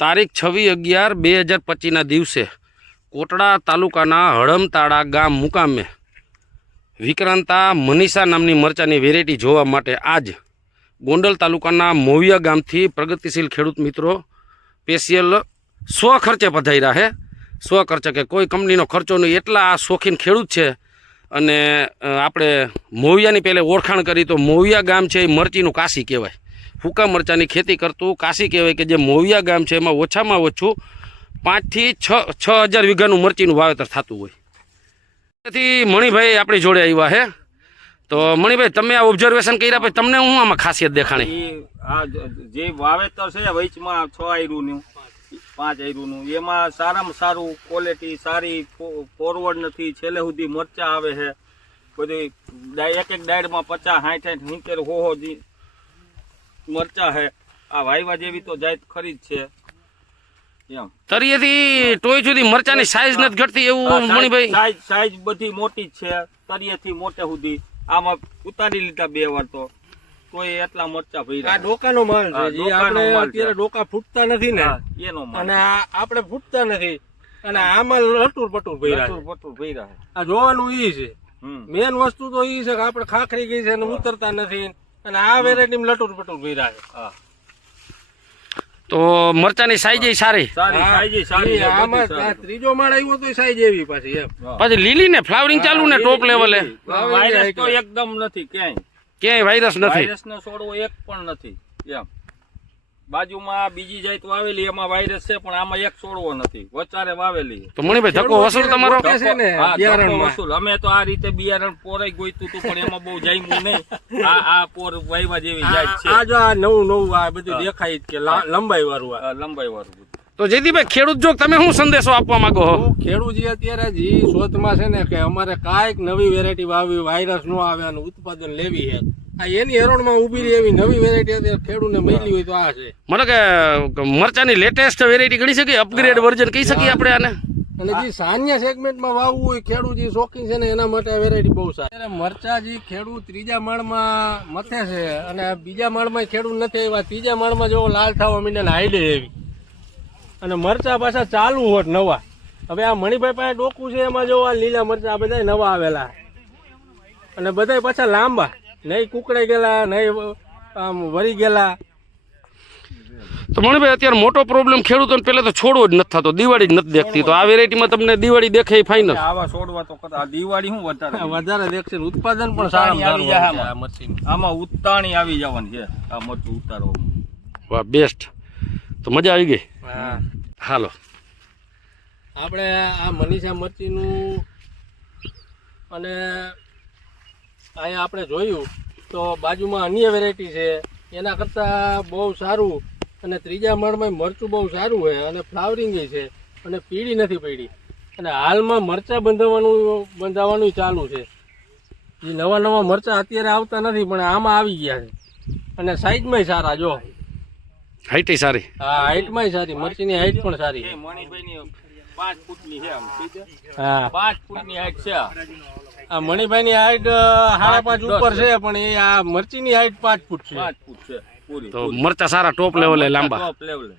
તારીખ છવ્વીસ અગિયાર બે હજાર પચીસના દિવસે કોટડા તાલુકાના હળમતાળા ગામ મુકામે વિક્રાંતા મનીષા નામની મરચાની વેરાયટી જોવા માટે આજ ગોંડલ તાલુકાના મોવિયા ગામથી પ્રગતિશીલ ખેડૂત મિત્રો સ્પેશિયલ સ્વ ખર્ચે પધાર્યા છે સ્વ ખર્ચે કે કોઈ કંપનીનો ખર્ચો નહીં, એટલા આ શોખીન ખેડૂત છે. અને આપણે મોવિયાની પહેલે ઓળખાણ કરી તો મોવિયા ગામ છે એ મરચીનું કાશી કહેવાય. ફૂકા મરચાંની ખેતી કરતું. કાશી કહેવાય કે જે મોવિયા ગામ છે, એમાં ઓછામાં ઓછું પાંચથી છ છ હજાર વીઘાનું મરચીનું વાવેતર થતું હોય. તેથી મણિભાઈ આપણી જોડે આવ્યા હે. તો મણિભાઈ, તમે આ ઓબ્ઝર્વેશન કર્યા પછી તમને હું આમાં ખાસિયત દેખાણી? જે વાવેતર છે વચમાં છ આયરુનું, પાંચ આયરુનું, એમાં સારામાં સારું ક્વોલિટી સારી ફોરવર્ડ નથી. છેલ્લે સુધી મરચા આવે છે. બધી એક એક ડાયડમાં પચાસ, સાઠ સાઠ, સિત્તેર હોહો મરચા હે. આ વાયવા જેવી તો જાત ખરી જ છે. એમ. તરીએથી ટોય સુધી મરચાની સાઈઝ નથી ઘટતી એવું મણીભાઈ. સાઈઝ સાઈઝ બધી મોટી જ છે. તળિયેથી મોટે સુધી. આમાં ઉતારી લીધા બે વાર તો. તોય એટલા મરચા આ ભર્યા ડોકાનો માલ છે. જે આપણે. અત્યારે ડોકા ફૂટતા નથી ને એનો માલ. અને આપણે ફૂટતા નથી. અને આમાં લટુર પટુર ભર્યા લટુર પટુર ભર્યા છે. આ જોવાનું ઈ છે. મેન વસ્તુ તો ઈ છે કે આપણે ખાખરી ગઈ છે અને ઉતરતા નથી. અને આ વેરાયટી લટુર પટુર ભર્યા છે. હા. તો મરચાની સાઈઝ સારી? આમાં ત્રીજો માળ આવ્યો તો સાઈઝ એવી પાછી એમ. પછી લીલી ને ફ્લાવરિંગ ચાલુ ને ટોપ લેવલે વાયરસ તો એકદમ નથી ક્યાંય. ક્યાંય વાયરસ નથી. વાયરસ નો છોડવો એક પણ નથી એમ. બાજુમાં બીજી જાત વાવેલી એમાં વાયરસ છે પણ આમાં એક છોડવો નથી. વચારે વાવેલી. તો મણીભાઈ ધક્કો વસૂલ તમારો? કે છે ને, હા, વસૂલ. અમે તો આ રીતે બિયારણ પોરાઈ ગોઈતું હતું પણ એમાં બહુ જામ્યું નહીં. આ આ પોર વાયવા જેવી જાત છે. આ જો આ નવું નવું આ બધું દેખાય કે લંબાઈ વાળું આ. લંબાઈ વાળું. તો જયદીભાઈ ખેડૂત જો તમે શું સંદેશો આપવા માંગો છો? ખેડૂત જે અત્યારે જી શોધમાં છે ને કે અમારે કાંઈક નવી વેરાયટી વાવી વાયરસ નો આવે અને ઉત્પાદન લેવી છે એની હરોળમાં ઊભી રહી એવી નવી વેરાયટી અત્યારે ખેડૂતને મળી હોય તો આ છે. મને કે મરચાની લેટેસ્ટ વેરાયટી ગણી શકીએ અપગ્રેડ વર્ઝન કહી શકીએ આપણે આને? અને જે સાન્ય સેગમેન્ટમાં વાવવું હોય ખેડૂત જે શોખીન છે ને એના માટે આ વેરાયટી બહુ સારી. મરચા જે ખેડૂત ત્રીજા માળમાં મથે છે અને બીજા માળમાં ખેડૂત નથી એવા ત્રીજા માળમાં જો લાલ થવા મીને હાઈડે એવી. અને મરચા પાછા ચાલુ હોત નવા. હવે આ મણિભાઈ પાસે ડોકું છે એમાં જો આ લીલા મરચા આ બધા નવા આવેલા. અને બધા પાછા લાંબા. નહીં કુકડાઈ ગયેલા નહીં આમ વરી ગયેલા. તો મણિભાઈ અત્યારે મોટો પ્રોબ્લેમ ખેડૂતોને પહેલા તો છોડવો જ નથી થતો દિવાળી જ નથી દેખતી તો. આ વેરાયટીમાં તમને દિવાળી દેખાય ફાઇનલ આવા છોડવા તો કદાચ આ દિવાળી શું વધારે વધારે દેખશે ઉત્પાદન પણ સારું આવી જાય આમાં. ઉતાણી આવી જવાની છે. આ મરચું ઉતારવામાં. વાહ બેસ્ટ તો મજા આવી ગઈ? હા. હાલો. આપણે આ મનીષા મરચીનું અને અહીંયા આપણે જોયું તો બાજુમાં અન્ય વેરાયટી છે. એના કરતાં બહુ સારું અને ત્રીજા માળમાં મરચું બહુ સારું છે અને ફ્લાવરિંગ છે અને પીળી નથી પીળી અને હાલમાં મરચાં બંધાવવાનું બંધાવવાનું ચાલુ છે. એ નવા નવા મરચાં અત્યારે આવતા નથી પણ આમાં આવી ગયા છે. અને સાઈઝમાં સારા જો. હાઈટ સારી. હા હાઈટમાં સારી. મરચીની હાઈટ પણ સારી પાંચ ફૂટની છે આમ છે? હા. પાંચ ફૂટની હાઈટ છે. આ. આ મણિભાઈની હાઈટ સાડા પાંચ ઉપર છે પણ એ આ મરચીની હાઈટ પાંચ ફૂટ છે. પાંચ ફૂટ છે પૂરી તો મરચા સારા ટોપ લેવલે લાંબા. ટોપ લેવલે